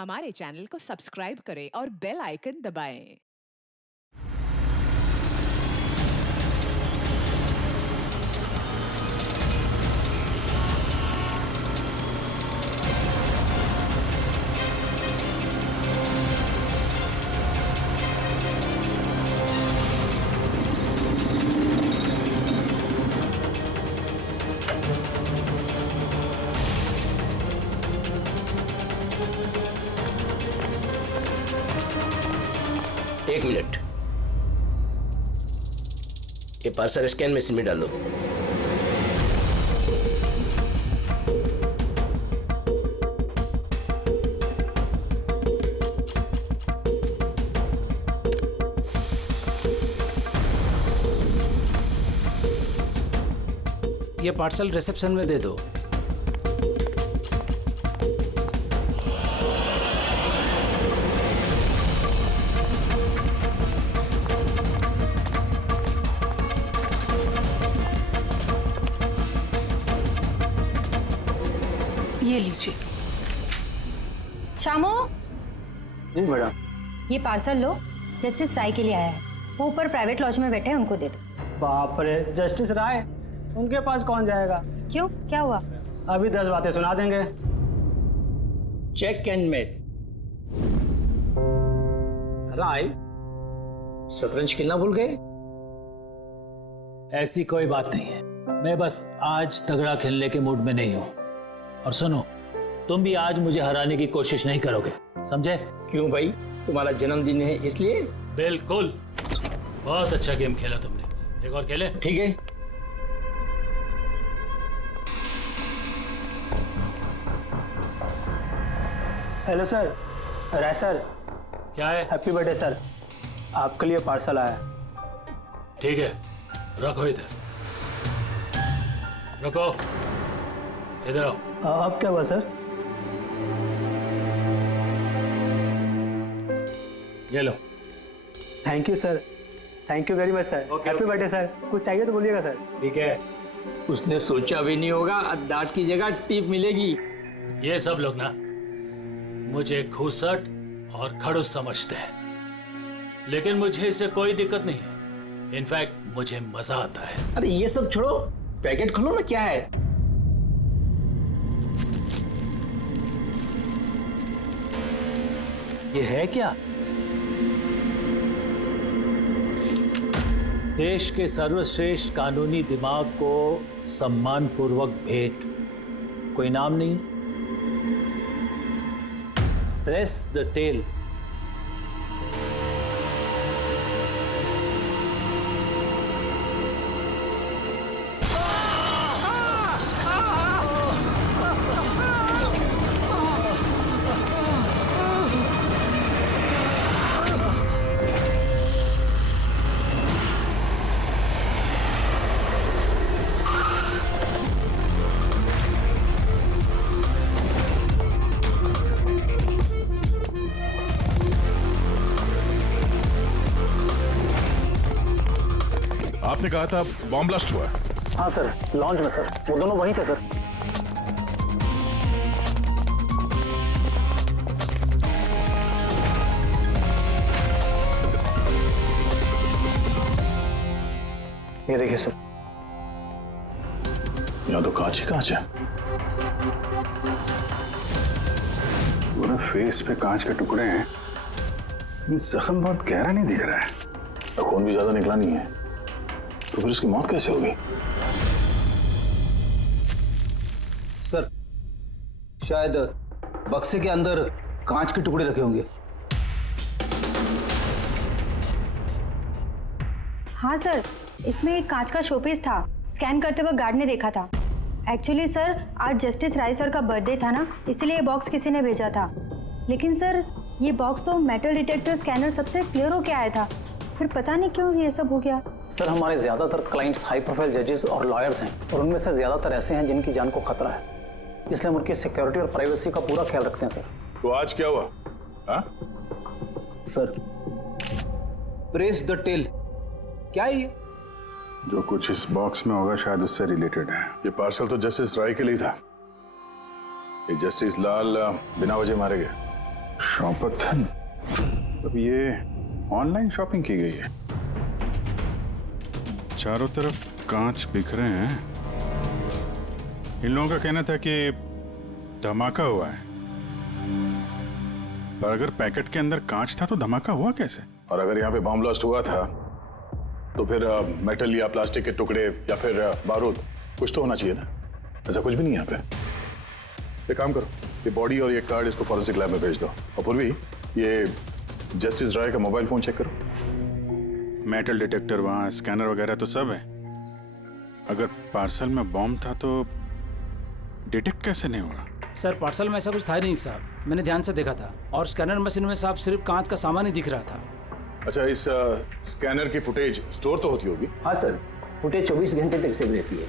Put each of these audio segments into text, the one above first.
हमारे चैनल को सब्सक्राइब करें और बेल आइकन दबाएं। एक मिनट, ये पार्सल स्कैन मशीन में डालो। ये पार्सल रिसेप्शन में दे दो। ये लीजिए। शामू, जी मैडम। ये पार्सल लो, जस्टिस राय के लिए आया है। वो ऊपर प्राइवेट लॉज में बैठे हैं, उनको दे दो। बाप रे, जस्टिस राय, उनके पास कौन जाएगा? क्यों, क्या हुआ? अभी 10 बातें सुना देंगे। Check and met. राय, शतरंज खेलना भूल गए? ऐसी कोई बात नहीं है, मैं बस आज तगड़ा खेलने के मूड में नहीं हूं। और सुनो, तुम भी आज मुझे हराने की कोशिश नहीं करोगे, समझे? क्यों भाई, तुम्हारा जन्मदिन है इसलिए? बिल्कुल, बहुत अच्छा गेम खेला तुमने। एक और खेले? ठीक है। हेलो सर, राय सर। क्या है? हैप्पी बर्थडे सर, आपके लिए पार्सल आया। ठीक है, रखो इधर, रखो इधर आओ। अब क्या हुआ सर? ये लो। Thank you sir, thank you very much sir. Happy birthday sir. कुछ चाहिए तो बोलिएगा सर। ठीक है। उसने सोचा भी नहीं होगा डांट की जगह टिप मिलेगी। ये सब लोग ना मुझे घूसट और खड़ूस समझते हैं, लेकिन मुझे इससे कोई दिक्कत नहीं है। इनफैक्ट मुझे मजा आता है। अरे ये सब छोड़ो, पैकेट खोलो ना, क्या है? ये है क्या? देश के सर्वश्रेष्ठ कानूनी दिमाग को सम्मानपूर्वक भेंट। कोई नाम नहीं? Press the tail. आपने कहा था बॉम्ब ब्लास्ट हुआ? हाँ सर, लॉन्च में सर। वो दोनों वहीं थे सर। ये देखिए सर। यहाँ तो कांच ही कांच है। पूरे फेस पे कांच के टुकड़े हैं। ये जख्म बहुत गहरा नहीं दिख रहा है। खून भी ज्यादा निकला नहीं है, तो फिर इसकी मौत कैसे होगी? सर, शायद बक्से के अंदर कांच के टुकड़े रखे होंगे। हाँ सर, इसमें एक कांच का शोपीस था। स्कैन करते वक्त गार्ड ने देखा था। एक्चुअली सर, आज जस्टिस राय सर का बर्थडे था ना, इसलिए ये बॉक्स किसी ने भेजा था। लेकिन सर, ये बॉक्स तो मेटल डिटेक्टर स्कैनर सबसे क्लियर होके आया था, फिर पता नहीं क्यों ये सब हो गया। सर, हमारे ज्यादातर क्लाइंट्स हाई प्रोफाइल जजेस और लॉयर्स हैं, और उनमें से ज्यादातर ऐसे हैं जिनकी जान को खतरा है, इसलिए हम उनकी सिक्योरिटी और प्राइवेसी का पूरा ख्याल रखते हैं सर। तो आज क्या हुआ? हाँ? सर, प्रेस द टेल, क्या है ये? जो कुछ इस बॉक्स में होगा शायद उससे रिलेटेड है। ये पार्सल तो जस्टिस राय के लिए था। ये जस्टिस लाल बिना वजह मारे गए। शॉपथन, अब ये ऑनलाइन शॉपिंग की गई है। चारों तरफ कांच बिखरे हैं। इन लोगों का कहना था कि धमाका हुआ है, पर अगर पैकेट के अंदर कांच था तो धमाका हुआ कैसे? और अगर यहाँ पे बॉम्ब ब्लास्ट हुआ था तो फिर मेटल या प्लास्टिक के टुकड़े या फिर बारूद, कुछ तो होना चाहिए ना। ऐसा कुछ भी नहीं यहाँ पे। एक काम करो, ये बॉडी और ये कार्ड इसको फॉरेंसिक लैब में भेज दो। और पूर्वी, ये जस्टिस राय का मोबाइल फोन चेक करो। मेटल डिटेक्टर वहाँ, स्कैनर वगैरह तो सब है। अगर पार्सल में बॉम्ब था तो डिटेक्ट कैसे नहीं हुआ? सर पार्सल में ऐसा कुछ था ही नहीं साहब, मैंने ध्यान से देखा था। और स्कैनर मशीन में साहब सिर्फ कांच का सामान ही दिख रहा था। अच्छा, इस स्कैनर की फुटेज स्टोर तो होती होगी? हाँ सर, फुटेज 24 घंटे तक सेव रहती है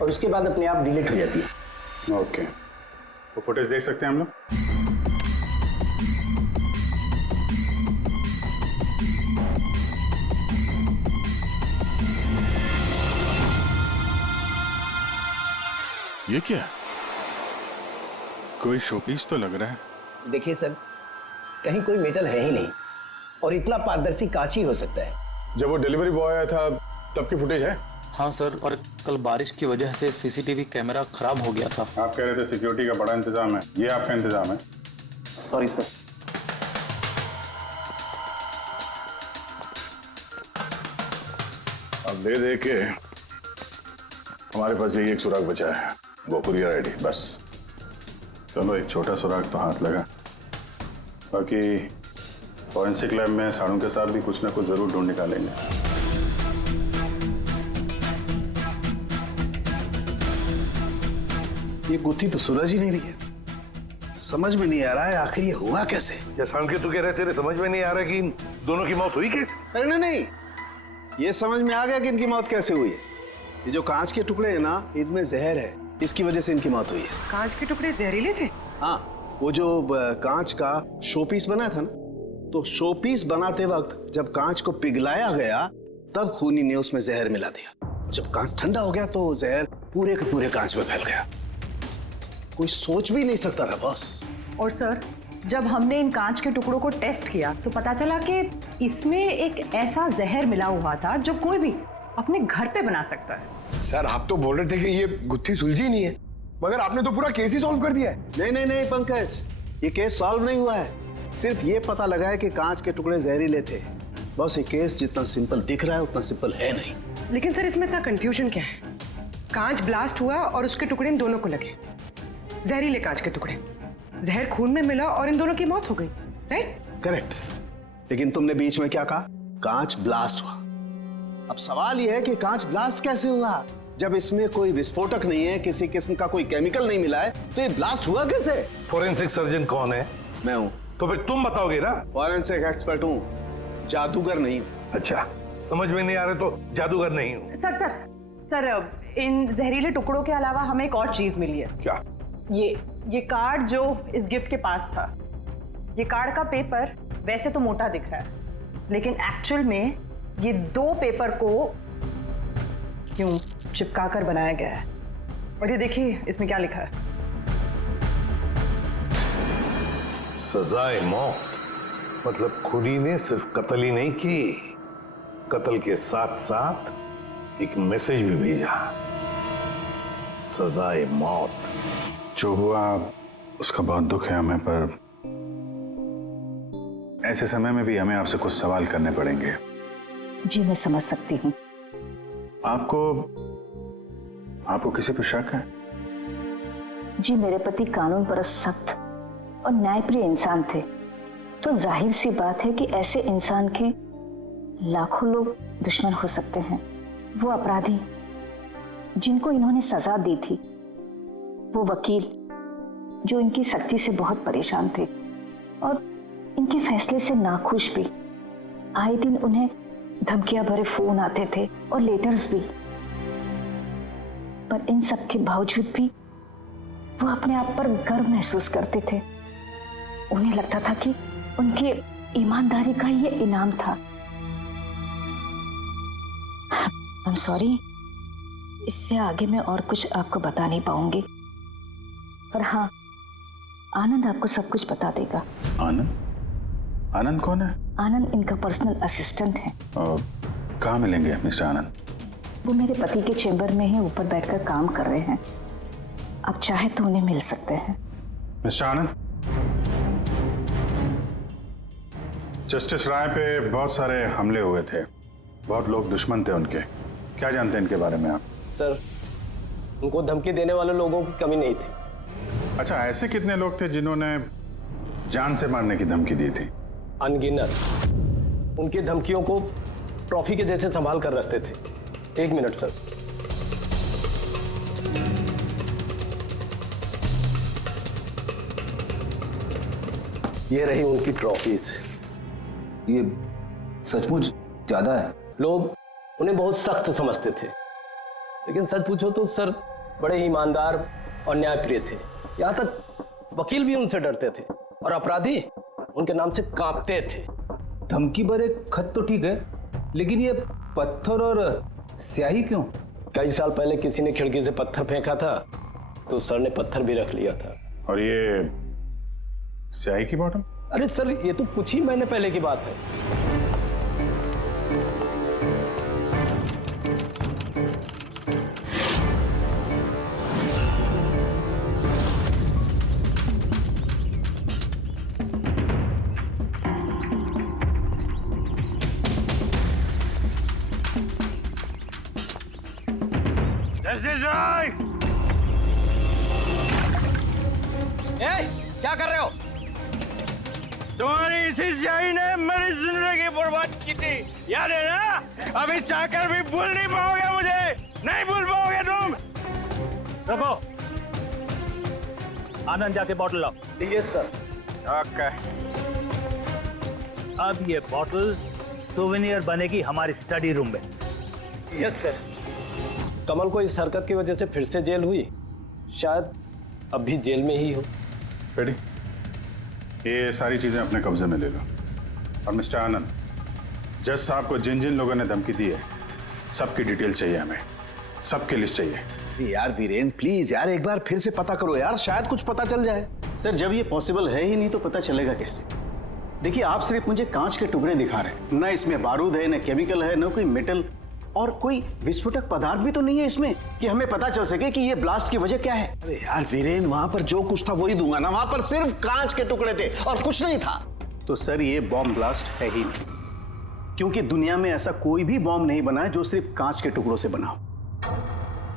और उसके बाद अपने आप डिलीट हो जाती है। ओके, वो फुटेज देख सकते हैं हम लोग? ये क्या? कोई शोपीस तो लग रहा है। देखिए सर, कहीं कोई मेटल है ही नहीं और इतना पारदर्शी कांच ही हो सकता है। जब वो डिलीवरी बॉय आया था तब की फुटेज है? हाँ सर, और कल बारिश की वजह से सीसीटीवी कैमरा खराब हो गया था। आप कह रहे थे सिक्योरिटी का बड़ा इंतजाम है, ये आपका इंतजाम है? Sorry sir. अब दे के हमारे पास यही एक सुराग बचा है, वो कुरियर आईडी, बस। चलो, एक छोटा सुराग तो हाथ लगा। बाकी फॉरेंसिक लैब में साड़ू के साथ भी कुछ ना कुछ जरूर ढूंढ निकालेंगे। ये गुत्थी तो सुलझ ही नहीं रही है। समझ में नहीं आ रहा है आखिर ये हुआ कैसे। जैसा के तू कह रहे तेरे समझ में नहीं आ रहा कि इन दोनों की मौत हुई कैसे? अरे नहीं, ये समझ में आ गया कि इनकी मौत कैसे हुई है। ये जो कांच के टुकड़े हैं ना, इनमें जहर है, इसकी वजह से इनकी मौत हुई है। कांच के टुकड़े जहरीले थे? हाँ, वो जो कांच का शोपीस बना था ना, तो शोपीस बनाते वक्त जब कांच को पिघलाया गया तब खूनी ने उसमें जहर मिला दिया। जब कांच ठंडा हो गया तो जहर पूरे के पूरे कांच में फैल गया। कोई सोच भी नहीं सकता था बॉस। और सर, जब हमने इन कांच के टुकड़ों को टेस्ट किया तो पता चला कि इसमें एक ऐसा जहर मिला हुआ था जो कोई भी अपने घर पे बना सकता है। सर, आप तो बोल रहे थे कि ये गुत्थी सुलझी नहीं है, मगर आपने तो पूरा केस ही सॉल्व कर दिया है। नहीं नहीं नहीं पंकज, ये केस सॉल्व नहीं हुआ है। सिर्फ ये पता लगा है कि कांच के टुकड़े जहरीले थे। बस ये केस जितना सिंपल दिख रहा है उतना सिंपल है नहीं। लेकिन सर, इसमें इतना कंफ्यूजन क्या है? कांच ब्लास्ट हुआ और उसके टुकड़े इन दोनों को लगे, जहरीले कांच के टुकड़े। जहर खून में मिला और इन दोनों की मौत हो गई, राइट? करेक्ट। लेकिन तुमने बीच में क्या कहा? कांच ब्लास्ट हुआ। अब सवाल यह है कि कांच ब्लास्ट कैसे हुआ? जब इसमें कोई विस्फोटक नहीं है, किसी किस्म का कोई केमिकल नहीं मिला है, तो ये ब्लास्ट हुआ कैसे? फोरेंसिक सर्जन कौन है? मैं हूं। तो फिर तुम बताओगे ना। फॉरेंसिक एक्सपर्ट हूं, जादूगर नहीं हूं। अच्छा, समझ में नहीं आ रहा तो जादूगर नहीं हूं। सर, इन जहरीले टुकड़ों के अलावा हमें एक और चीज मिली है। क्या? ये कार्ड जो इस गिफ्ट के पास था, ये कार्ड का पेपर वैसे तो मोटा दिख रहा है, लेकिन एक्चुअल में ये 2 पेपर को यूं चिपका कर बनाया गया है। और ये देखिए इसमें क्या लिखा है। सजाए मौत, मतलब खूनी ने सिर्फ कत्ल ही नहीं की, कत्ल के साथ साथ एक मैसेज भी भेजा, सजाए मौत। जो हुआ उसका बहुत दुख है हमें, पर ऐसे समय में भी हमें आपसे कुछ सवाल करने पड़ेंगे। जी मैं समझ सकती हूँ। आपको किसी पर शक है? जी मेरे पति कानून पर सख्त और न्यायप्रिय इंसान थे, तो जाहिर सी बात है कि ऐसे इंसान के लाखों लोग दुश्मन हो सकते हैं। वो अपराधी जिनको इन्होंने सजा दी थी, वो वकील जो इनकी सख्ती से बहुत परेशान थे और इनके फैसले से नाखुश भी। आए दिन उन्हें धमकियां भरे फोन आते थे और लेटर्स भी, पर इन सब के बावजूद भी वो अपने आप पर गर्व महसूस करते थे। उन्हें लगता था कि उनकी ईमानदारी का ये इनाम था। आई एम सॉरी, इससे आगे मैं और कुछ आपको बता नहीं पाऊंगी, पर हाँ, आनंद आपको सब कुछ बता देगा। आनंद? आनंद कौन है? आनंद इनका पर्सनल असिस्टेंट है। कहाँ मिलेंगे मिस्टर आनंद? वो मेरे पति के चेंबर में ही ऊपर बैठकर काम कर रहे हैं, आप चाहे तो उन्हें मिल सकते हैं। मिस्टर आनंद, जस्टिस राय पे बहुत सारे हमले हुए थे, बहुत लोग दुश्मन थे उनके, क्या जानते हैं इनके बारे में आप? सर, उनको धमकी देने वाले लोगों की कमी नहीं थी। अच्छा, ऐसे कितने लोग थे जिन्होंने जान से मारने की धमकी दी थी? अनगिनत। उनकी धमकियों को ट्रॉफी के जैसे संभाल कर रखते थे। एक मिनट सर। ये रही उनकी ट्रॉफीज। ये सचमुच ज्यादा है। लोग उन्हें बहुत सख्त समझते थे, लेकिन सच पूछो तो सर बड़े ईमानदार और न्यायप्रिय थे। यहाँ तक वकील भी उनसे डरते थे और अपराधी उनके नाम से कांपते थे। धमकी भरे खत तो ठीक है, लेकिन ये पत्थर और स्याही क्यों? कई साल पहले किसी ने खिड़की से पत्थर फेंका था तो सर ने पत्थर भी रख लिया था। और ये स्याही की बॉटल? अरे सर, ये तो कुछ ही महीने पहले की बात है। क्या कर रहे हो? तुम्हारी इसी स्याही ने मेरी जिंदगी बर्बाद की थी, याद है ना? अभी चाहकर भी भूल नहीं पाओगे मुझे, नहीं भूल पाओगे तुम। रखो, आनंद जाके बॉटल लाओ। Yes sir. ओके। अब ये बॉटल सोवेनियर बनेगी हमारी स्टडी रूम में। Yes sir. कमल को इस हरकत की वजह से फिर से जेल हुई, शायद अब भी जेल में ही हो। रेडी? ये सारी चीजें अपने कब्जे में ले लो। और मिस्टर आनंद, जज साहब को जिन जिन लोगों ने धमकी दी है, सबकी डिटेल चाहिए हमें, सबकी लिस्ट चाहिए। यार वीरेन प्लीज यार, एक बार फिर से पता करो यार, शायद कुछ पता चल जाए। सर, जब ये पॉसिबल है ही नहीं तो पता चलेगा कैसे? देखिए, आप सिर्फ मुझे कांच के टुकड़े दिखा रहे हैं, ना इसमें बारूद है, ना केमिकल है, ना कोई मेटल, और कोई विस्फोटक पदार्थ भी तो नहीं है इसमें कि हमें पता चल सके कि ये ब्लास्ट की वजह क्या है। अरे यार वीरेन, वहां पर जो कुछ था वही दूंगा ना, वहां पर सिर्फ कांच के टुकड़े थे और कुछ नहीं था। तो सर, ये बॉम्ब ब्लास्ट है ही नहीं, क्योंकि दुनिया में ऐसा कोई भी बॉम्ब नहीं बना है जो सिर्फ कांच के टुकड़ों से बना हो।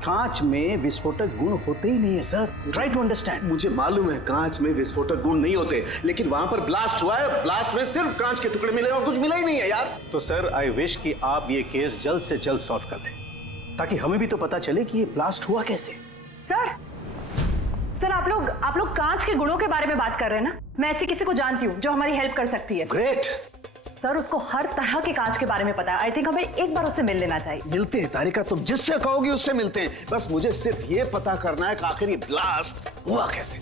कांच में विस्फोटक गुण होते ही नहीं है सर, ट्राई टू अंडरस्टैंड। मुझे मालूम है कांच में विस्फोटक गुण नहीं होते, लेकिन वहां पर ब्लास्ट हुआ है, ब्लास्ट में सिर्फ कांच के टुकड़े मिले और कुछ मिला ही नहीं है यार। तो सर, आई विश कि आप ये केस जल्द से जल्द सॉल्व कर लें, ताकि हमें भी तो पता चले कि ये ब्लास्ट हुआ कैसे। सर आप लोग कांच के गुणों के बारे में बात कर रहे हैं ना? मैं ऐसे किसी को जानती हूँ जो हमारी हेल्प कर सकती है। ग्रेट। सर, उसको हर तरह के कांच के बारे में पता है। आई थिंक हमें एक बार उससे मिल लेना चाहिए। मिलते हैं तारिका, तुम जिससे कहोगी उससे मिलते हैं। बस मुझे सिर्फ ये पता करना है कि आखिर ये ब्लास्ट हुआ कैसे।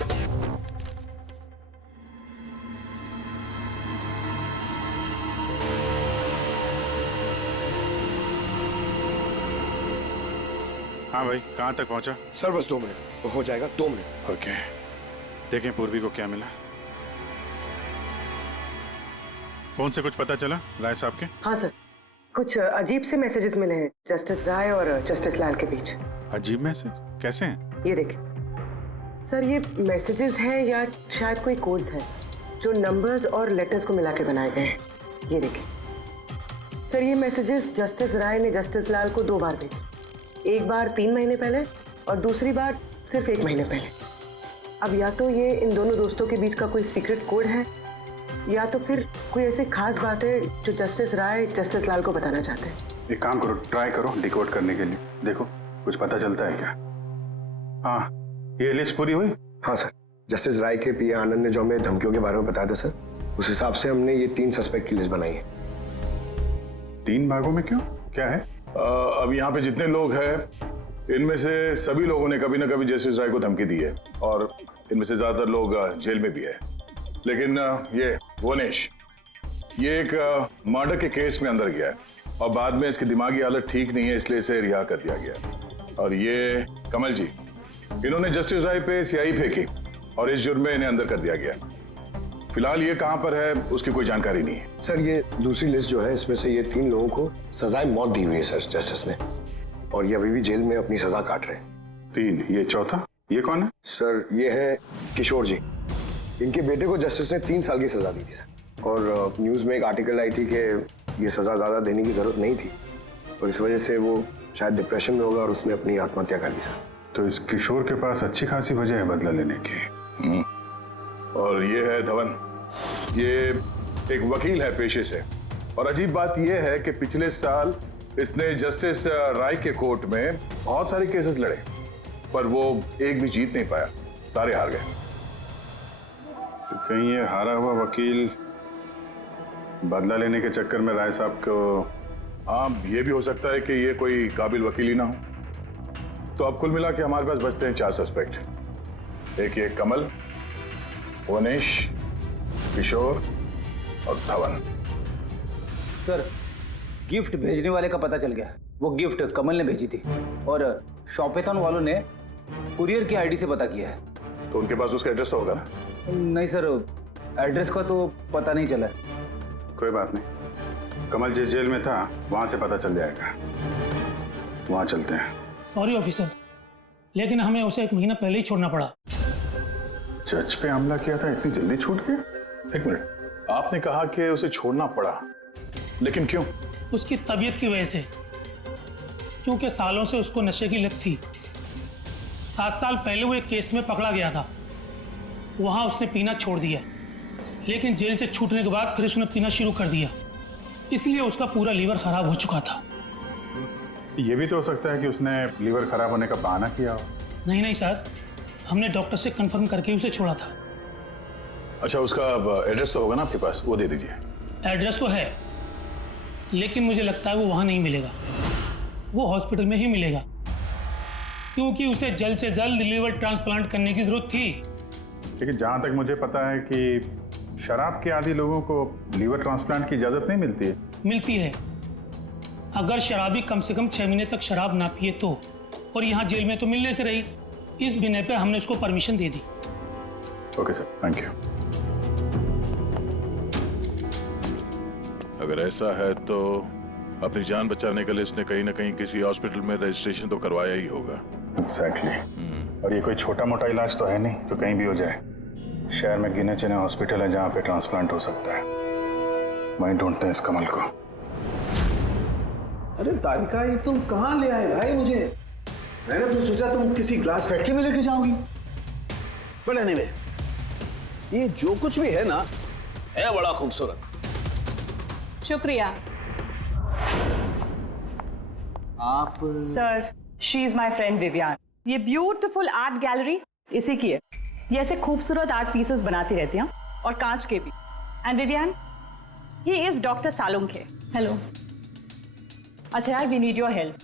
हाँ भाई, कहाँ तक पहुँचा? सर बस 2 मिनट, वो हो जाएगा 2 मिनट। ओके, देखें पूर्वी को क्या मिला। फोन से कुछ पता चला राय साहब के? हाँ सर, कुछ अजीब से मैसेजेस मिले हैं जस्टिस राय और जस्टिस लाल के बीच। अजीब मैसेज? कैसे हैं? ये देखिए सर, ये मैसेजेस हैं या शायद कोई कोड्स हैं जो नंबर्स और लेटर्स को मिला के बनाए गए हैं। ये देखिए सर, ये मैसेजेस जस्टिस राय ने जस्टिस लाल को 2 बार भेजे, एक बार 3 महीने पहले और दूसरी बार सिर्फ 1 महीने पहले। अब या तो ये इन दोनों दोस्तों के बीच का कोई सीक्रेट कोड है, या तो फिर कोई ऐसी खास बात है जो जस्टिस राय जस्टिस लाल को बताना चाहते हैं। एक काम करो, ट्राई करो डिकोड करने के लिए, देखो कुछ पता चलता है क्या। हाँ, ये लिस्ट पूरी हुई? हाँ सर, जस्टिस राय के पीए आनंद ने जो हमें धमकियों के बारे में बताया था सर, उस हिसाब से हमने ये 3 सस्पेक्ट की लिस्ट बनाई है। 3 भागों में क्यों, क्या है? अब यहाँ पे जितने लोग हैं इनमें से सभी लोगों ने कभी ना कभी जस्टिस राय को धमकी दी है और इनमें से ज्यादातर लोग जेल में भी है। लेकिन ये वनेश, ये एक मर्डर के केस में अंदर गया है और बाद में इसकी दिमागी हालत ठीक नहीं है, इसलिए इसे रिहा कर दिया गया। और ये कमल जी, इन्होंने जस्टिस राय पे स्याही फेंकी और इस जुर्म में इन्हें अंदर कर दिया गया। फिलहाल ये कहां पर है उसकी कोई जानकारी नहीं है। सर ये दूसरी लिस्ट जो है इसमें से ये 3 लोगों को सजाए मौत दी हुई है सर जस्टिस ने, और ये अभी भी जेल में अपनी सजा काट रहे हैं। 3, ये चौथा, ये कौन है? सर ये है किशोर जी, इनके बेटे को जस्टिस ने 3 साल की सजा दी थी सर, और न्यूज में एक आर्टिकल आई थी कि ये सजा ज्यादा देने की जरूरत नहीं थी और इस वजह से वो शायद डिप्रेशन में होगा और उसने अपनी आत्महत्या कर ली सर। तो इस किशोर के पास अच्छी खासी वजह है बदला लेने की। और ये है धवन, ये एक वकील है पेशे से, और अजीब बात यह है कि पिछले साल इसने जस्टिस राय के कोर्ट में बहुत सारे केसेस लड़े, पर वो एक भी जीत नहीं पाया, सारे हार गए। तो कहीं ये हारा हुआ वकील बदला लेने के चक्कर में राय साहब को। हाँ, ये भी हो सकता है कि ये कोई काबिल वकील ही ना हो। तो अब कुल मिला के हमारे पास बचते हैं 4 सस्पेक्ट। एक ये कमल, वनेश, किशोर और धवन। सर गिफ्ट भेजने वाले का पता चल गया, वो गिफ्ट कमल ने भेजी थी और शॉपेथॉन वालों ने कुरियर की आईडी से पता किया है। तो उनके पास उसका एड्रेस तो होगा ना? नहीं सर, एड्रेस का तो पता नहीं चला। कोई बात नहीं, कमल जिस जेल में था वहां से पता चल जाएगा, वहां चलते हैं। सॉरी ऑफिसर, लेकिन हमें उसे 1 महीना पहले ही छोड़ना पड़ा। जज पे हमला किया था, इतनी जल्दी छूट गया? 1 मिनट, आपने कहा कि उसे छोड़ना पड़ा, लेकिन क्यों? उसकी तबीयत की वजह से, क्योंकि सालों से उसको नशे की लत थी। 7 साल पहले वो एक केस में पकड़ा गया था, वहां उसने पीना छोड़ दिया, लेकिन जेल से छूटने के बाद फिर उसने पीना शुरू कर दिया, इसलिए उसका पूरा लीवर खराब हो चुका था। ये भी तो हो सकता है कि उसने लीवर खराब होने का बहाना किया हो। नहीं नहीं सर, हमने डॉक्टर से कंफर्म करके उसे छोड़ा था। अच्छा, उसका एड्रेस तो होगा ना आपके पास, वो दे दीजिए। एड्रेस तो है, लेकिन मुझे लगता है वो वहां नहीं मिलेगा, वो हॉस्पिटल में ही मिलेगा, क्योंकि उसे जल्द से जल्द लीवर ट्रांसप्लांट करने की जरूरत थी। लेकिन जहां तक मुझे पता है कि शराब के आदी लोगों को लीवर ट्रांसप्लांट की इजाजत नहीं मिलती है। मिलती है, अगर शराबी कम से कम 6 महीने तक शराब ना पिए तो, और यहाँ जेल में तो मिलने से रही, इस बिना पे हमने उसको permission they the. Okay sir, thank you. अगर ऐसा है तो अपनी जान बचाने के लिए इसने कहीं ना कहीं किसी हॉस्पिटल में रजिस्ट्रेशन तो करवाया ही होगा। एग्जैक्टली। और ये कोई छोटा मोटा इलाज तो है नहीं तो कहीं भी हो जाए। शहर में गिने चुने हॉस्पिटल है जहाँ पे ट्रांसप्लांट हो सकता है। वहीं ढूंढते हैं इस कमल को। अरे तारिका, ये तुम कहाँ ले आए भाई मुझे? मैंने तो सोचा तुम किसी ग्लास फैक्ट्री में लेके जाओगी। बट एनीवे, ये जो कुछ भी है ना, है बड़ा खूबसूरत। शुक्रिया। आप sir, she is my friend Vivian. ये ब्यूटीफुल आर्ट गैलरी इसी की है। ये ऐसे खूबसूरत आर्ट पीसेस बनाती रहती हैं, और कांच के भी। एंड विवियान, ये इज डॉक्टर सालुंग है। हेलो। अच्छा यार, वी नीड योर हेल्प।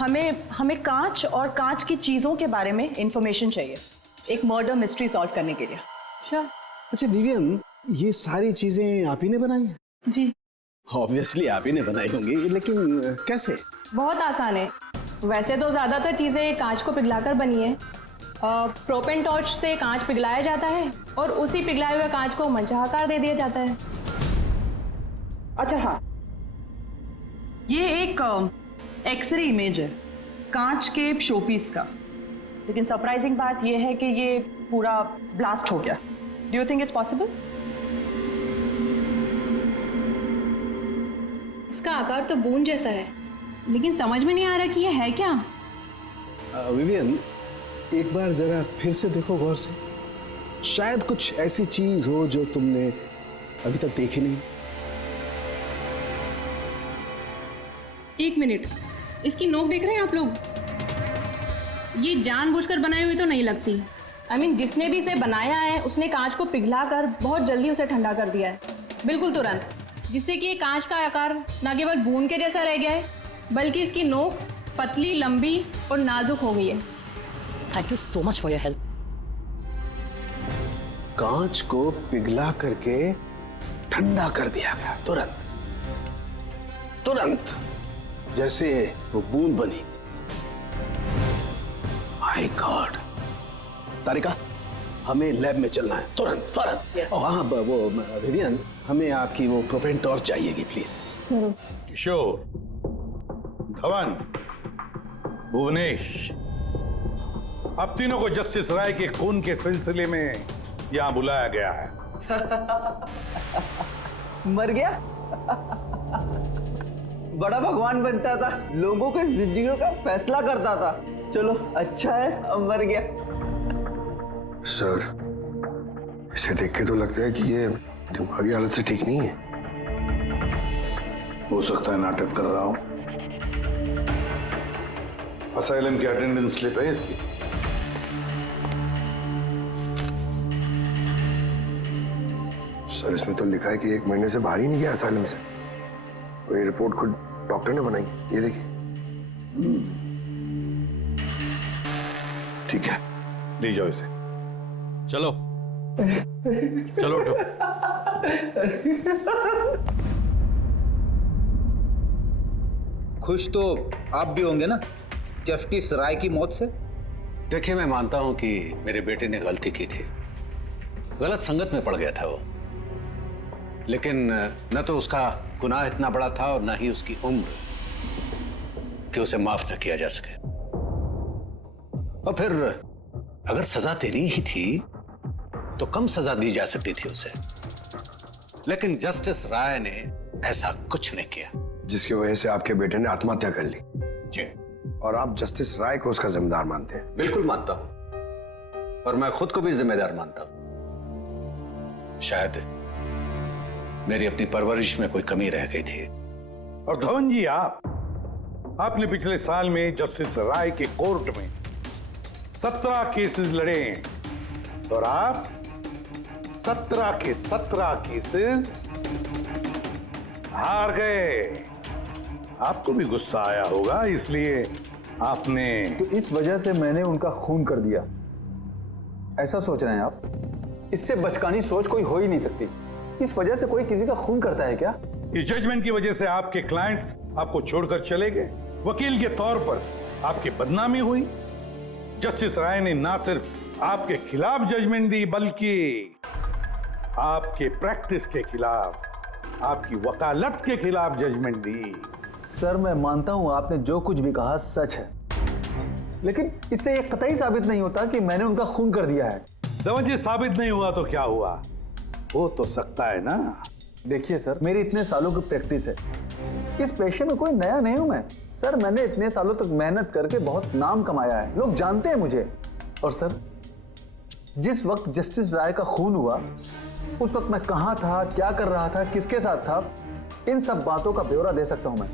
हमें कांच और कांच की चीजों के बारे में इंफॉर्मेशन चाहिए, एक मर्डर मिस्ट्री सॉल्व करने के लिए। श्योर। अच्छा विवियन, ये सारी चीजें आप ही ने बनाई हैं? जी। ऑब्वियसली आप ही ने बनाई होंगी, लेकिन कैसे? बहुत आसान है। वैसे तो ज़्यादातर चीज़ें कांच को पिघलाकर बनी है। प्रोपेन टॉर्च से कांच पिघलाया जाता है और उसी पिघलाए हुए कांच को मनचाहा आकार दे दिया जाता है। अच्छा हाँ, ये एक एक्सरे इमेज है कांच के शोपीस का, लेकिन सरप्राइजिंग बात यह है कि ये पूरा ब्लास्ट हो गया। Do you think it's possible? इसका आकार तो बूंद जैसा है, लेकिन समझ में नहीं आ रहा कि ये है क्या। विवियन, एक बार जरा फिर से देखो गौर से, शायद कुछ ऐसी चीज हो जो तुमने अभी तक देखी नहीं। एक मिनट, इसकी नोक देख रहे हैं आप लोग? ये जानबूझकर बनाई हुई तो नहीं लगती। I mean, जिसने भी इसे बनाया है उसने कांच को पिघलाकर बहुत जल्दी उसे ठंडा कर दिया है, बिल्कुल तुरंत, जिससे कि ये कांच का आकार न केवल बूंद के जैसा रह गया है, बल्कि इसकी नोक पतली, लंबी और नाजुक हो गई है। Thank you so much for your help. कांच को पिघला करके ठंडा कर दिया गया, तुरंत तुरंत, जैसे वो बूंद बनी। My God. तारिका, हमें लैब में चलना है तुरंत फौरन। और हाँ वो विवियन, हमें आपकी वो प्रोपेन टॉर्च चाहिएगी प्लीज। किशोर, धवन, भुवनेश, अब तीनों को जस्टिस राय के खून के सिलसिले में यहां बुलाया गया है। मर गया? बड़ा भगवान बनता था, लोगों के जिंदगियों का फैसला करता था। चलो अच्छा है अब मर गया। सर, इसे देख के तो लगता है कि ये दिमागी हालत से ठीक नहीं है। हो सकता है नाटक कर रहा हूं। असाइलम की अटेंडेंस स्लिप है इसकी। सर, इसमें तो लिखा है कि 1 महीने से बाहर ही नहीं गया असाइलम से। ये रिपोर्ट खुद डॉक्टर ने बनाई, ये देखिए। ठीक है, ले जाओ इसे। चलो चलो उठो। खुश तो आप भी होंगे ना जस्टिस राय की मौत से? देखिए, मैं मानता हूं कि मेरे बेटे ने गलती की थी, गलत संगत में पड़ गया था वो, लेकिन न तो उसका गुनाह इतना बड़ा था और न ही उसकी उम्र कि उसे माफ न किया जा सके। और फिर अगर सजा देनी ही थी तो कम सजा दी जा सकती थी उसे, लेकिन जस्टिस राय ने ऐसा कुछ नहीं किया, जिसकी वजह से आपके बेटे ने आत्महत्या कर ली। जी। और आप जस्टिस राय को उसका जिम्मेदार मानते हैं? बिल्कुल मानता हूं, और मैं खुद को भी जिम्मेदार मानता हूं। शायद मेरी अपनी परवरिश में कोई कमी रह गई थी। और धवन जी, आपने पिछले साल में जस्टिस राय के कोर्ट में 17 केसेस लड़े हैं और आप 17 के 17 केसेस हार गए। आपको भी गुस्सा आया होगा, इसलिए आपने तो इस वजह से मैंने उनका खून कर दिया, ऐसा सोच रहे हैं आप? इससे बचकानी सोच कोई हो ही नहीं सकती। इस वजह से कोई किसी का खून करता है क्या? इस जजमेंट की वजह से आपके क्लाइंट्स आपको छोड़कर चले गए, वकील के तौर पर आपकी बदनामी हुई। जस्टिस राय ने ना सिर्फ आपके खिलाफ जजमेंट दी, बल्कि आपके प्रैक्टिस के खिलाफ, आपकी वकालत के खिलाफ जजमेंट दी। सर, मैं मानता हूं आपने जो कुछ भी कहा सच है, लेकिन इससे यह कतई साबित नहीं होता कि मैंने उनका खून कर दिया है। धवन जी, साबित नहीं हुआ तो क्या हुआ? हो तो सकता है ना। देखिए सर, मेरी इतने सालों की प्रैक्टिस है, इस पेशे में कोई नया नहीं हूं मैं। सर, मैंने इतने सालों तक मेहनत करके बहुत नाम कमाया है, लोग जानते हैं मुझे। और सर, जिस वक्त जस्टिस राय का खून हुआ, उस वक्त मैं कहां था, क्या कर रहा था, किसके साथ था, इन सब बातों का ब्यौरा दे सकता हूं मैं,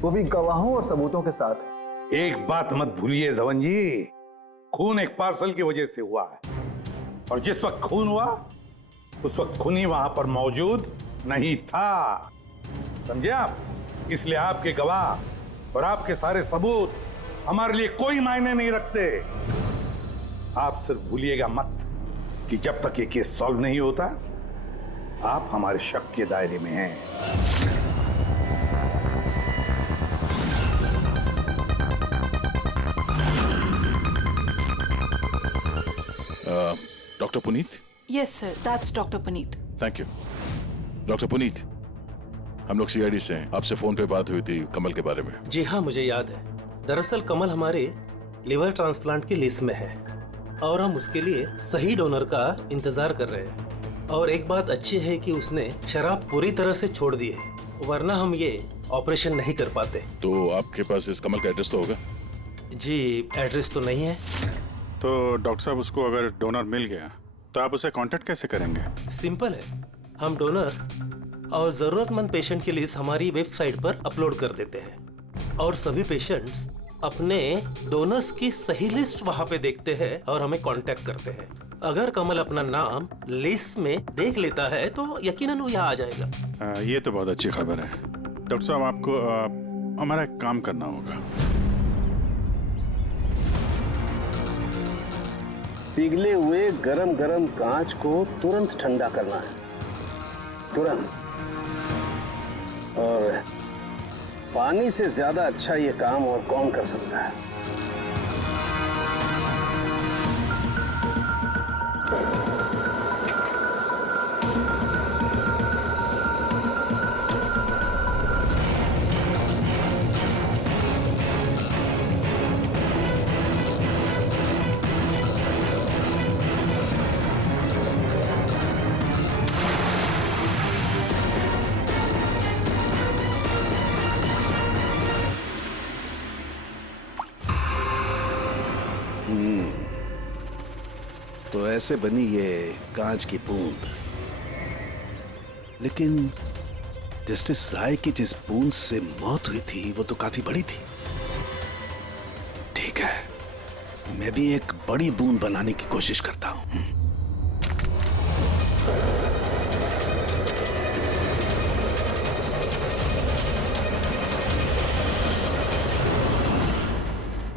वो भी गवाहों और सबूतों के साथ। एक बात मत भूलिए धवन जी, खून एक पार्सल की वजह से हुआ है, और जिस वक्त खून हुआ उस वक्त खूनी वहां पर मौजूद नहीं था, समझे आप? इसलिए आपके गवाह और आपके सारे सबूत हमारे लिए कोई मायने नहीं रखते। आप सिर्फ भूलिएगा मत कि जब तक ये केस सॉल्व नहीं होता, आप हमारे शक के दायरे में हैं। Doctor Puneet? Yes sir, that's doctor Puneet. Thank you. Doctor Puneet, हम लोग सीआईडी से हैं, आपसे फोन पे बात हुई थी कमल के बारे में। जी हाँ, मुझे याद है। दरअसल कमल हमारे लिवर ट्रांसप्लांट की लिस्ट में है और हम उसके लिए सही डोनर का इंतजार कर रहे हैं। और एक बात अच्छी है कि उसने शराब पूरी तरह से छोड़ दी है, वरना हम ये ऑपरेशन नहीं कर पाते। तो आपके पास इस कमल का एड्रेस तो होगा? जी, एड्रेस तो नहीं है। तो डॉक्टर साहब, उसको अगर डोनर मिल गया तो आप उसे कांटेक्ट कैसे करेंगे? सिंपल है, हम डोनर्स और जरूरतमंद पेशेंट की लिस्ट हमारी वेबसाइट पर अपलोड कर देते हैं और सभी पेशेंट्स अपने डोनर्स की सही लिस्ट वहां पे देखते हैं और हमें कांटेक्ट करते हैं। अगर कमल अपना नाम लिस्ट में देख लेता है तो यकीनन वो यहाँ आ जाएगा। ये तो बहुत अच्छी खबर है। डॉक्टर साहब, आपको हमारा एक काम करना होगा। पिघले हुए गरम गरम कांच को तुरंत ठंडा करना है, तुरंत। और पानी से ज्यादा अच्छा ये काम और कौन कर सकता है? तो ऐसे बनी ये कांच की बूंद। लेकिन जस्टिस राय की जिस बूंद से मौत हुई थी वो तो काफी बड़ी थी। ठीक है, मैं भी एक बड़ी बूंद बनाने की कोशिश करता हूं।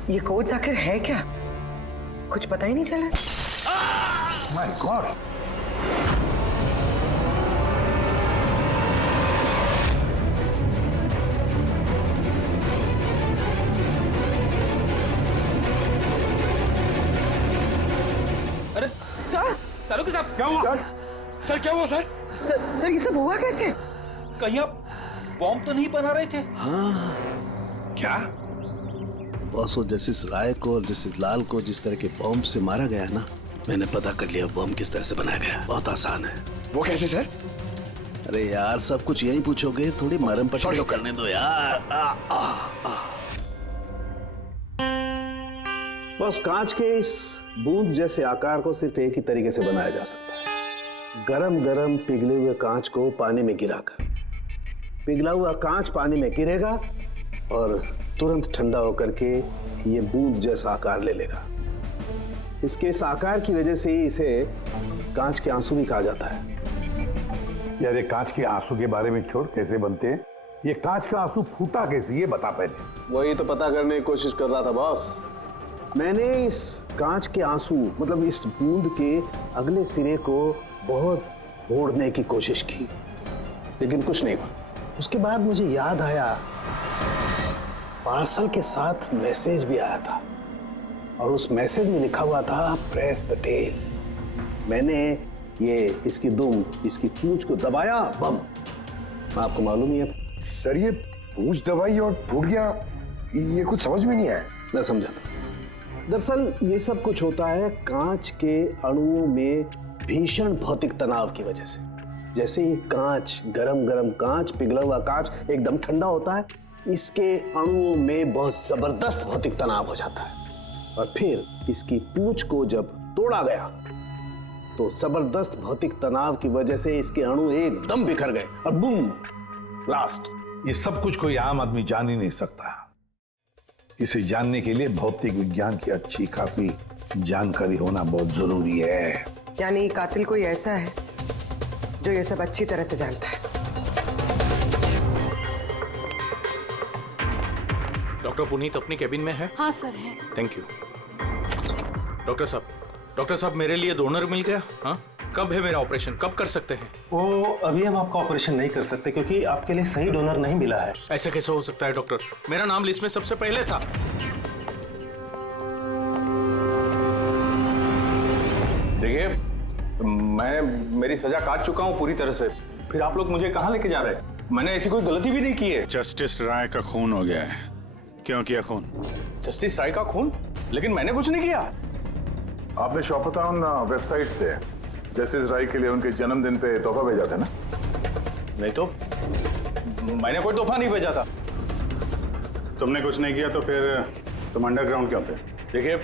ये कोड्स आखिर है क्या? कुछ पता ही नहीं चला। My God! अरे सर, सालू साहब क्या हुआ? सर क्या हुआ सर? सर ये सब हुआ कैसे? कहीं आप बॉम्ब तो नहीं बना रहे थे? हाँ। क्या? बॉस, वो जस्टिस राय को और जस्टिस लाल को जिस तरह के बॉम्ब से मारा गया है ना, मैंने पता कर लिया बॉम्ब किस तरह से बनाया गया। बहुत आसान है। वो कैसे सर? अरे यार, सब कुछ यही पूछोगे, थोड़ी मरम पट्टी तो करने दो यार। बस कांच के इस बूंद जैसे आकार को सिर्फ एक ही तरीके से बनाया जा सकता है, गरम गरम पिघले हुए कांच को पानी में गिराकर। पिघला हुआ कांच पानी में गिरेगा और तुरंत ठंडा होकर के ये बूंद जैसा आकार ले लेगा। इसके इस आकार की वजह से ही इसे कांच के आंसू भी कहा जाता है। यार, ये कांच के आंसू के बारे में छोड़, कैसे बनते हैं? ये कांच का आंसू फूटा कैसे, ये बता पहले। वही तो पता करने की कोशिश कर रहा था बॉस। मैंने इस कांच के आंसू मतलब इस बूंद के अगले सिरे को बहुत मोड़ने की कोशिश की, लेकिन कुछ नहीं हुआ। उसके बाद मुझे याद आया, पार्सल के साथ मैसेज भी आया था और उस मैसेज में लिखा हुआ था प्रेस द टेल। मैंने ये इसकी दुम, इसकी पूंछ को दबाया, बम। आपको मालूम ही है सर, ये पूंछ दबाई और फूट गया, ये कुछ समझ में नहीं आया। मैं समझा। दरअसल ये सब कुछ होता है कांच के अणुओं में भीषण भौतिक तनाव की वजह से। जैसे ही कांच, गरम गरम कांच, पिघला हुआ कांच एकदम ठंडा होता है, इसके अणुओं में बहुत जबरदस्त भौतिक तनाव हो जाता है और फिर इसकी पूंछ को जब तोड़ा गया तो जबरदस्त भौतिक तनाव की वजह से इसके अणु एकदम बिखर गए और बूम, ब्लास्ट। ये सब कुछ कोई आम आदमी जान ही नहीं सकता। इसे जानने के लिए भौतिक विज्ञान की अच्छी खासी जानकारी होना बहुत जरूरी है। यानी कातिल कोई ऐसा है जो ये सब अच्छी तरह से जानता है। डॉक्टर पुनीत अपनी केबिन में है? हाँ सर है। Thank you. डॉक्टर साहब मेरे लिए डोनर मिल गया। हाँ, कब है मेरा ऑपरेशन, कब कर सकते हैं? वो अभी हम आपका ऑपरेशन नहीं कर सकते क्योंकि आपके लिए सही डोनर नहीं मिला है। ऐसे कैसे हो सकता है डॉक्टर? मेरा नाम लिस्ट में सबसे पहले था। देखिए, मेरी सजा काट चुका हूँ पूरी तरह से, फिर आप लोग मुझे कहाँ लेके जा रहे हैं? मैंने ऐसी कोई गलती भी नहीं की है। जस्टिस राय का खून हो गया है। क्यों किया खून? जस्टिस राय का खून? लेकिन मैंने कुछ नहीं किया। आपने शॉपटाउन वेबसाइट से जस्टिस राय के लिए उनके जन्मदिन पे तोहफा भेजा था ना? नहीं तो मैंने कोई तोहफा नहीं भेजा था। तुमने कुछ नहीं किया तो फिर तुम अंडरग्राउंड क्यों थे? देखिए,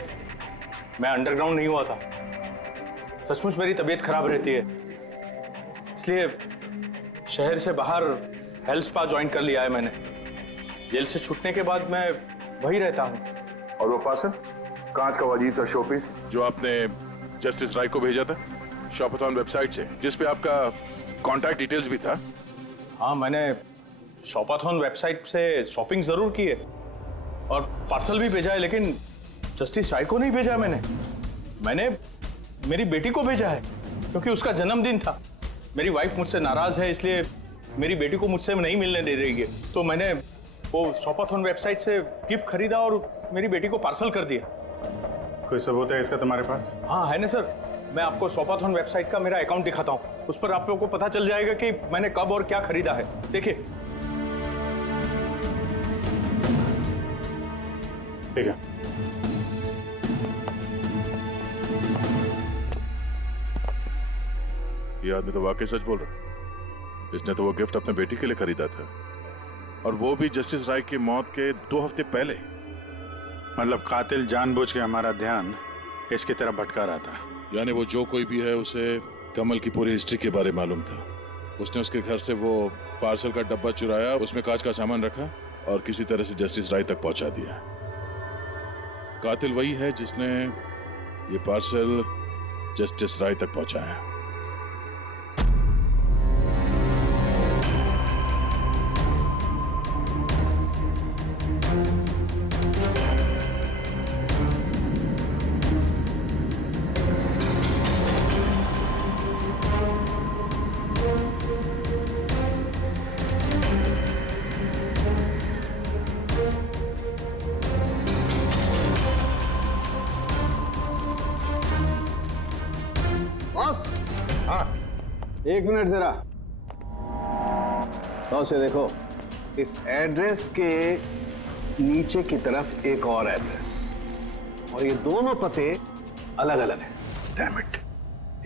मैं अंडरग्राउंड नहीं हुआ था। सचमुच मेरी तबीयत खराब रहती है, इसलिए शहर से बाहर हेल्थ स्पा ज्वाइन कर लिया है मैंने। जेल से छूटने के बाद मैं वही रहता हूँ। और वो पार्सल, कांच का अजीब सा शोपीस जो आपने जस्टिस राय को भेजा था शॉपटाउन वेबसाइट से, जिसपे आपका कॉन्टैक्ट डिटेल्स भी था। हाँ, मैंने शॉपटाउन वेबसाइट से शॉपिंग जरूर की है और पार्सल भी भेजा है, लेकिन जस्टिस राय को नहीं भेजा। मैंने मेरी बेटी को भेजा है क्योंकि उसका जन्मदिन था। मेरी वाइफ मुझसे नाराज है, इसलिए मेरी बेटी को मुझसे नहीं मिलने दे रही है। तो मैंने वो शॉपटाउन वेबसाइट से गिफ्ट खरीदा और मेरी बेटी को पार्सल कर दिया। कोई सबूत है इसका तुम्हारे पास? हाँ है ना सर, मैं आपको सोपाथॉन वेबसाइट का मेरा अकाउंट दिखाता हूँ, उस पर आप लोगों को पता चल जाएगा कि मैंने कब और क्या खरीदा है। देखिए। ठीक है। ये आदमी तो वाकई सच बोल रहा है। इसने तो वो गिफ्ट अपने बेटी के लिए खरीदा था, और वो भी जस्टिस राय की मौत के 2 हफ्ते पहले। मतलब कातिल जानबूझ के हमारा ध्यान इसकी तरफ भटका रहा था। यानी वो जो कोई भी है, उसे कमल की पूरी हिस्ट्री के बारे में मालूम था। उसने उसके घर से वो पार्सल का डब्बा चुराया, उसमें कांच का सामान रखा और किसी तरह से जस्टिस राय तक पहुंचा दिया। कातिल वही है जिसने ये पार्सल जस्टिस राय तक पहुंचाया। एक मिनट जरा, तो से देखो, इस एड्रेस के नीचे की तरफ एक और एड्रेस, और ये दोनों पते अलग अलग हैं। डैम इट,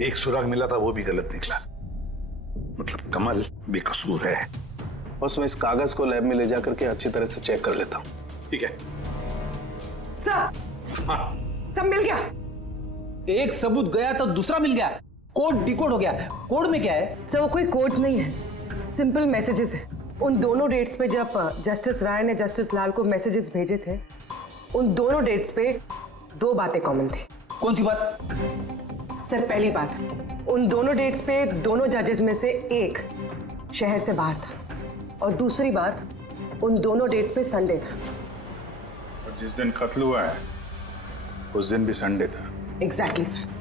एक सुराग मिला था वो भी गलत निकला। मतलब कमल बेकसूर है। बस मैं इस कागज को लैब में ले जाकर के अच्छी तरह से चेक कर लेता हूँ। ठीक है सर। सब मिल गया। एक सबूत गया तो दूसरा मिल गया, कोड डिकोड हो गया। कोड में क्या है? सर वो कोई कोड्स नहीं है, सिंपल मैसेजेस है। उन दोनों डेट्स पे जब जस्टिस राय ने जस्टिस लाल को मैसेजेस भेजे थे, उन दोनों डेट्स पे 2 बातें कॉमन थी। कौन सी बात? सर पहली बात, उन दोनों डेट्स पे दोनों जजेस में से एक शहर से बाहर था, और दूसरी बात, उन दोनों डेट्स पे संडे था। और जिस दिन कत्ल हुआ है उस दिन भी संडे था। Exactly sir.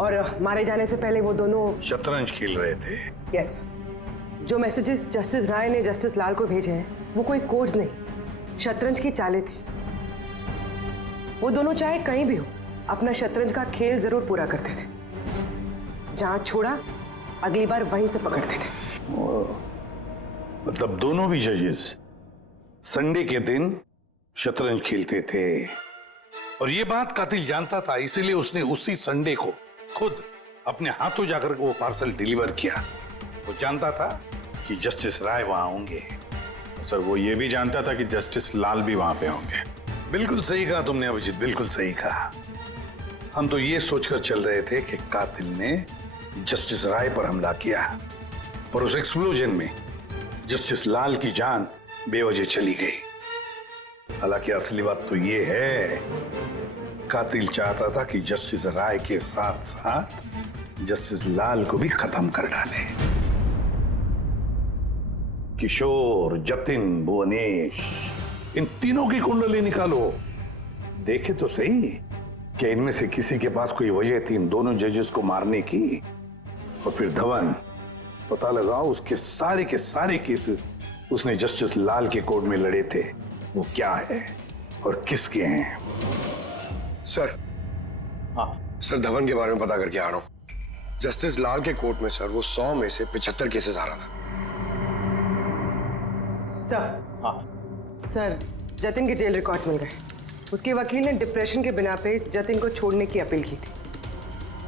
और मारे जाने से पहले वो दोनों शतरंज खेल रहे थे। यस। जो मैसेजेस जस्टिस राय ने जस्टिस लाल को भेजे हैं वो कोई कोड्स नहीं, शतरंज की चालें थी। वो दोनों चाहे कहीं भी हो अपना शतरंज का खेल जरूर पूरा करते थे। जहां छोड़ा अगली बार वहीं से पकड़ते थे। मतलब दोनों भी जजेस संडे के दिन शतरंज खेलते थे, और ये बात कातिल जानता था, इसीलिए उसने उसी संडे को खुद अपने हाथों जाकर वो पार्सल डिलीवर किया। वो जानता था कि जस्टिस राय वहां होंगे। सर वो ये भी जानता था कि जस्टिस लाल भी वहां पे होंगे। बिल्कुल सही कहा तुमने अभिजीत, बिल्कुल सही कहा। हम तो ये सोचकर चल रहे थे कि कातिल ने जस्टिस राय पर हमला किया, पर उस एक्सप्लोजन में जस्टिस लाल की जान बेवजह चली गई। हालांकि असली बात तो ये है, कातिल चाहता था कि जस्टिस राय के साथ साथ जस्टिस लाल को भी खत्म कर डाले। किशोर, जतिन, भुवनेश, इन तीनों की कुंडली निकालो, देखे तो सही कि इनमें से किसी के पास कोई वजह थी इन दोनों जजेस को मारने की। और फिर धवन, पता लगाओ उसके सारे के सारे केसेस उसने जस्टिस लाल के कोर्ट में लड़े थे, वो क्या है और किसके हैं। सर, हाँ सर, धवन के बारे में पता करके आ रहा हूं। जस्टिस लाल के कोर्ट में सर वो 100 में से 75 केसेस आ रहा था। सर। हाँ सर, जतिन के जेल रिकॉर्ड्स मिल गए। उसके वकील ने डिप्रेशन के बिना पे जतिन को छोड़ने की अपील की थी,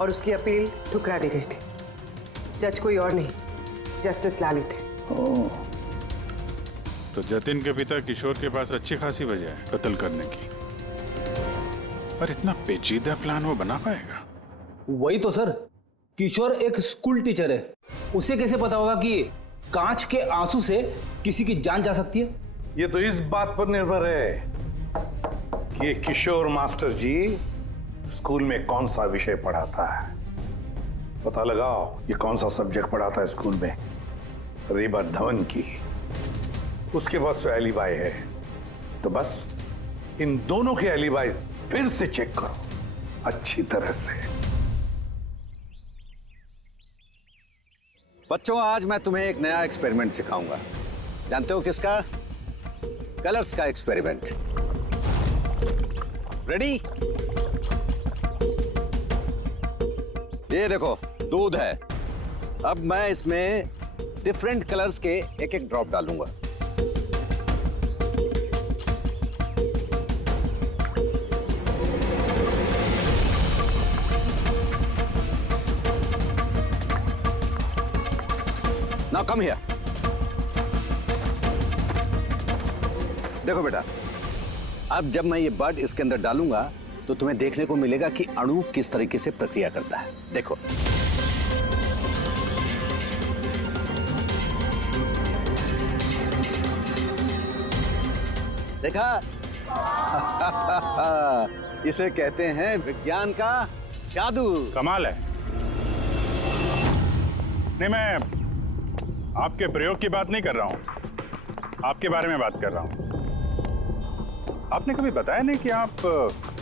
और उसकी अपील ठुकरा दी गई थी। जज कोई और नहीं, जस्टिस लाल ही थे। तो जतिन के पिता किशोर के पास अच्छी खासी वजह है कत्ल करने की, पर इतना पेचीदा प्लान वो बना पाएगा? वही तो सर, किशोर एक स्कूल टीचर है, उसे कैसे पता होगा कि कांच के आंसू से किसी की जान जा सकती है? ये तो इस बात पर निर्भर है कि ये किशोर मास्टर जी स्कूल में कौन सा विषय पढ़ाता है। पता लगाओ ये कौन सा सब्जेक्ट पढ़ाता है स्कूल में। रेबा धवन की, उसके पास तो एलिबाई है, तो बस इन दोनों के एलिबाई फिर से चेक करो अच्छी तरह से। बच्चों, आज मैं तुम्हें एक नया एक्सपेरिमेंट सिखाऊंगा। जानते हो किसका? कलर्स का एक्सपेरिमेंट। रेडी? ये देखो दूध है। अब मैं इसमें डिफरेंट कलर्स के एक एक ड्रॉप डालूंगा। Now come here. देखो बेटा, अब जब मैं ये बड इसके अंदर डालूंगा तो तुम्हें देखने को मिलेगा कि अणु किस तरीके से प्रक्रिया करता है। देखो देखा? इसे कहते हैं विज्ञान का जादू। कमाल है। नहीं, मैं आपके प्रयोग की बात नहीं कर रहा हूं, आपके बारे में बात कर रहा हूं। आपने कभी बताया नहीं कि आप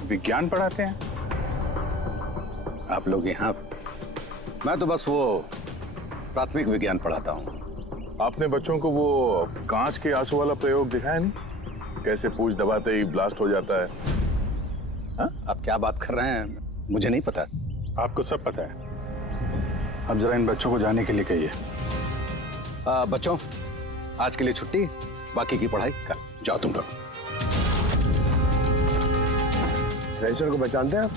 विज्ञान पढ़ाते हैं? आप लोग यहाँ? मैं तो बस वो प्राथमिक विज्ञान पढ़ाता हूँ। आपने बच्चों को वो कांच के आंसू वाला प्रयोग दिखाया नहीं? कैसे पूछ दबाते ही ब्लास्ट हो जाता है। हाँ? आप क्या बात कर रहे हैं? मुझे नहीं पता। आपको सब पता है। अब जरा इन बच्चों को जाने के लिए कहिए। बच्चों, आज के लिए छुट्टी, बाकी की पढ़ाई कल। जाओ तुम लोग। सर को पहचानते हैं आप?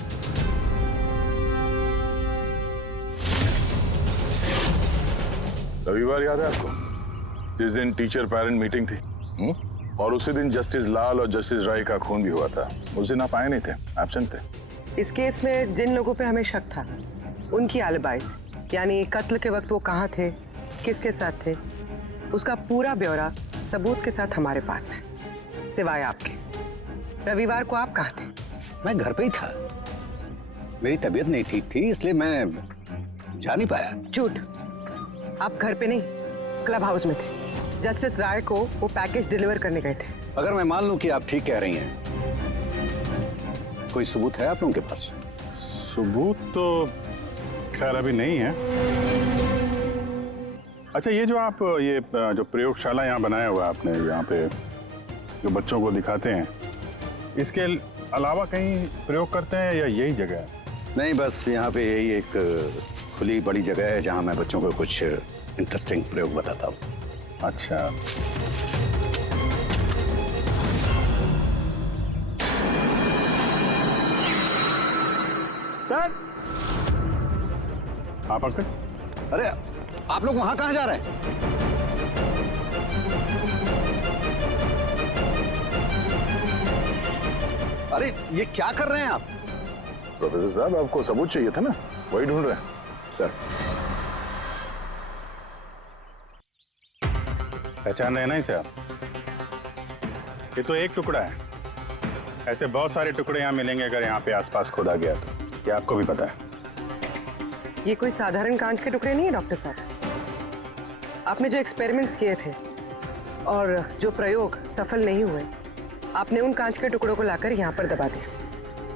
रविवार याद है आपको, जिस दिन टीचर पेरेंट मीटिंग थी? और उसी दिन जस्टिस लाल और जस्टिस राय का खून भी हुआ था। उस दिन आप आए नहीं थे, एब्सेंट थे। इस केस में जिन लोगों पे हमें शक था उनकी एलिबाइज, यानी कत्ल के वक्त वो कहाँ थे, किसके साथ थे, उसका पूरा ब्यौरा सबूत के साथ हमारे पास है, सिवाय आपके। रविवार को आप कहाँ थे? मैं घर पे ही था। मेरी तबीयत नहीं ठीक थी, इसलिए मैं जा नहीं पाया। झूठ। आप घर पे नहीं, क्लब हाउस में थे। जस्टिस राय को वो पैकेज डिलीवर करने गए थे। अगर मैं मान लूं कि आप ठीक कह रही हैं, कोई सबूत है आप लोगों के पास? सबूत तो खैर अभी नहीं है। अच्छा, ये जो आप जो प्रयोगशाला यहाँ बनाया हुआ है आपने, यहाँ पे जो बच्चों को दिखाते हैं, इसके अलावा कहीं प्रयोग करते हैं या यही जगह है? नहीं, बस यहाँ पे यही एक खुली बड़ी जगह है जहाँ मैं बच्चों को कुछ इंटरेस्टिंग प्रयोग बताता हूँ। अच्छा। सर, आप अंकल? अरे आप लोग वहां कहाँ जा रहे हैं? अरे ये क्या कर रहे हैं आप? प्रोफेसर साहब, आपको सबूत चाहिए था ना, वही ढूंढ रहे हैं। सर, पहचान रहे ना इसे आप? ये तो एक टुकड़ा है। ऐसे बहुत सारे टुकड़े यहाँ मिलेंगे अगर यहाँ पे आसपास खोदा गया तो। क्या आपको भी पता है? ये कोई साधारण कांच के टुकड़े नहीं है डॉक्टर साहब। आपने जो एक्सपेरिमेंट्स किए थे और जो प्रयोग सफल नहीं हुए, आपने उन कांच के टुकड़ों को लाकर यहाँ पर दबा दिया,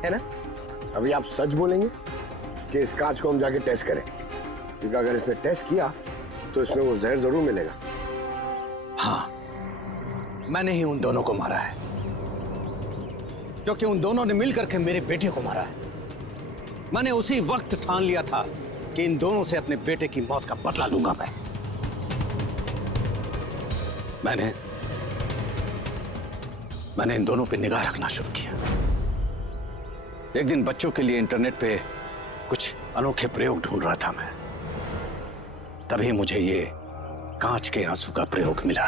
है ना? अभी आप सच बोलेंगे कि इस कांच को हम जाके टेस्ट करें? क्योंकि अगर इसने टेस्ट किया तो इसमें वो जहर जरूर मिलेगा। हाँ, मैंने ही उन दोनों को मारा है, क्योंकि उन दोनों ने मिलकर के मेरे बेटे को मारा है। मैंने उसी वक्त ठान लिया था कि इन दोनों से अपने बेटे की मौत का बदला लूंगा मैं। मैंने इन दोनों पे निगाह रखना शुरू किया। एक दिन बच्चों के लिए इंटरनेट पे कुछ अनोखे प्रयोग ढूंढ रहा था मैं, तभी मुझे ये कांच के आंसू का प्रयोग मिला।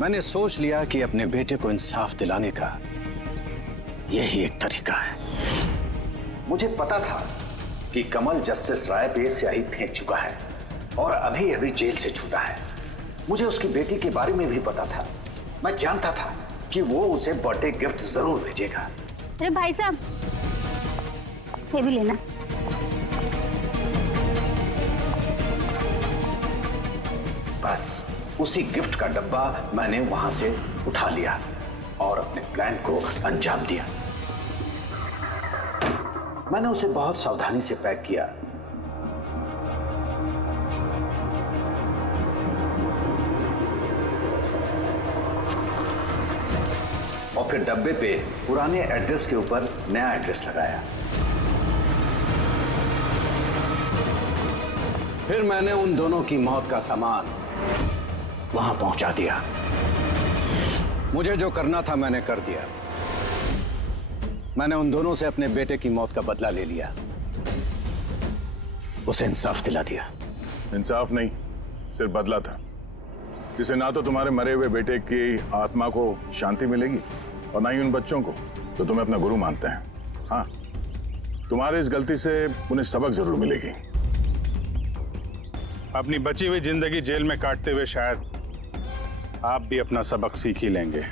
मैंने सोच लिया कि अपने बेटे को इंसाफ दिलाने का यही एक तरीका है। मुझे पता था कि कमल जस्टिस राय पे स्याही फेंक चुका है और अभी अभी जेल से छूटा है। मुझे उसकी बेटी के बारे में भी पता था। मैं जानता था कि वो उसे बर्थडे गिफ्ट जरूर भेजेगा। अरे भाई साहब, ये भी लेना। बस उसी गिफ्ट का डब्बा मैंने वहां से उठा लिया और अपने प्लान को अंजाम दिया। मैंने उसे बहुत सावधानी से पैक किया। और फिर डब्बे पे पुराने एड्रेस के ऊपर नया एड्रेस लगाया। फिर मैंने उन दोनों की मौत का सामान वहां पहुंचा दिया। मुझे जो करना था मैंने कर दिया। मैंने उन दोनों से अपने बेटे की मौत का बदला ले लिया, उसे इंसाफ दिला दिया। इंसाफ नहीं, सिर्फ बदला था, जिसे ना तो तुम्हारे मरे हुए बेटे की आत्मा को शांति मिलेगी और ना ही उन बच्चों को जो तुम्हें अपना गुरु मानते हैं। हाँ, तुम्हारी इस गलती से उन्हें सबक जरूर मिलेगी। अपनी बची हुई जिंदगी जेल में काटते हुए शायद आप भी अपना सबक सीख ही लेंगे।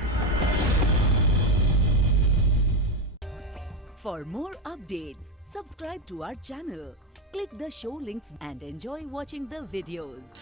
For more updates, subscribe to our channel, click the show links and enjoy watching the videos.